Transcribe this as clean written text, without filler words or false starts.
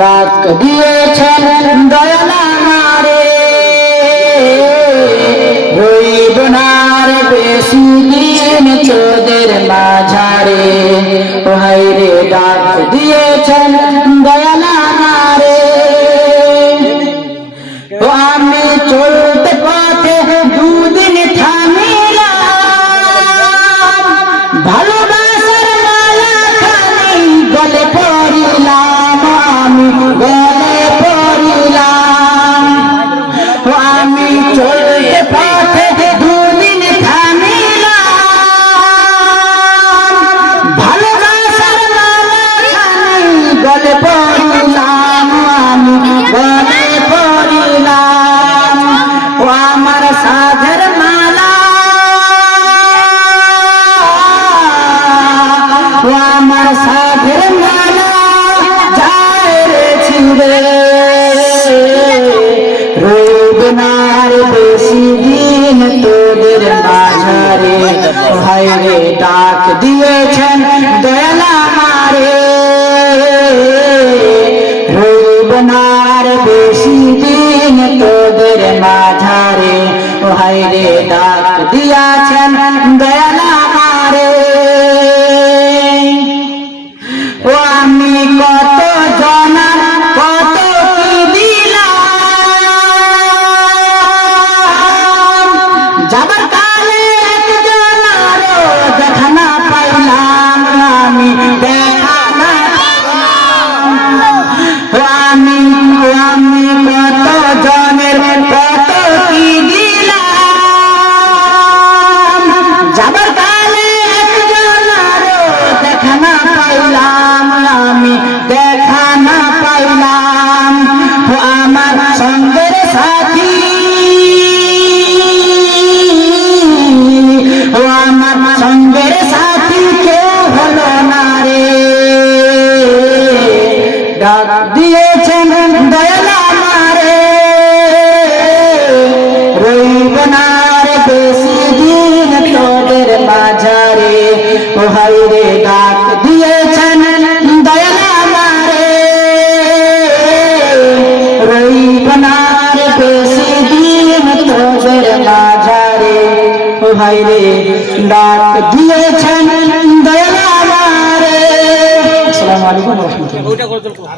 ডাক দিয়েছেন দয়াল আমারে, রইব না রে বেশি দিন তোদের মাঝারে। ও হাই রে ডাক দিয়েছেন দয়াল আমারে, ও আমি চলতে পথে দুদিন থামিলাম, ভালোবাসার মালা খানি গলে পড়িলাম, আমি গলে পড়িলাম। ও আমি চলতে পথে দুদিন থামিলাম, ভালোবাসার মালা খানি গলে পড়িলাম, আমি গলে পড়িলাম। ও আমার সাধের মালা, ও আমার সাধের মালা যায় রে ছিঁড়ে, রইব না রে বেশি দিন তোদের মাঝারে। ভাই রে ডাক দিয়েছেন দয়াল আমারে, রইব না রে বেশি দিন তোদের মাঝারে। ভাই রে ডাক দিয়েছেন দয়াল আমারে, ও আমি কত জনার কত কি দিলাম, যাবার কালে একজনারও দেখা না পাইলাম, আমি দেখা না পাইলাম। ও আমি কত জনের কত কি দিলাম, যাবার কালে একজনারও দেখা না পাইলাম, আমি দেখা না পাইলাম। ও আমার সঙ্গের সাথী, ও আমার সঙ্গের সাথী কেউ হলো না রে, ডাক দিয়েছেন দয়াল আমারে, রইব না রে বেশি দিন তোদের মাঝারে। ও হাই রে ডাক দিয়েছেন দয়াল আমারে, রইব না রে বেশি দিন তোদের মাঝারে। ও ভাই রে ডাক দিয়েছেন দয়াল আমারে। আসসালামু আলাইকুম ওয়া রাহমাতুল্লাহ।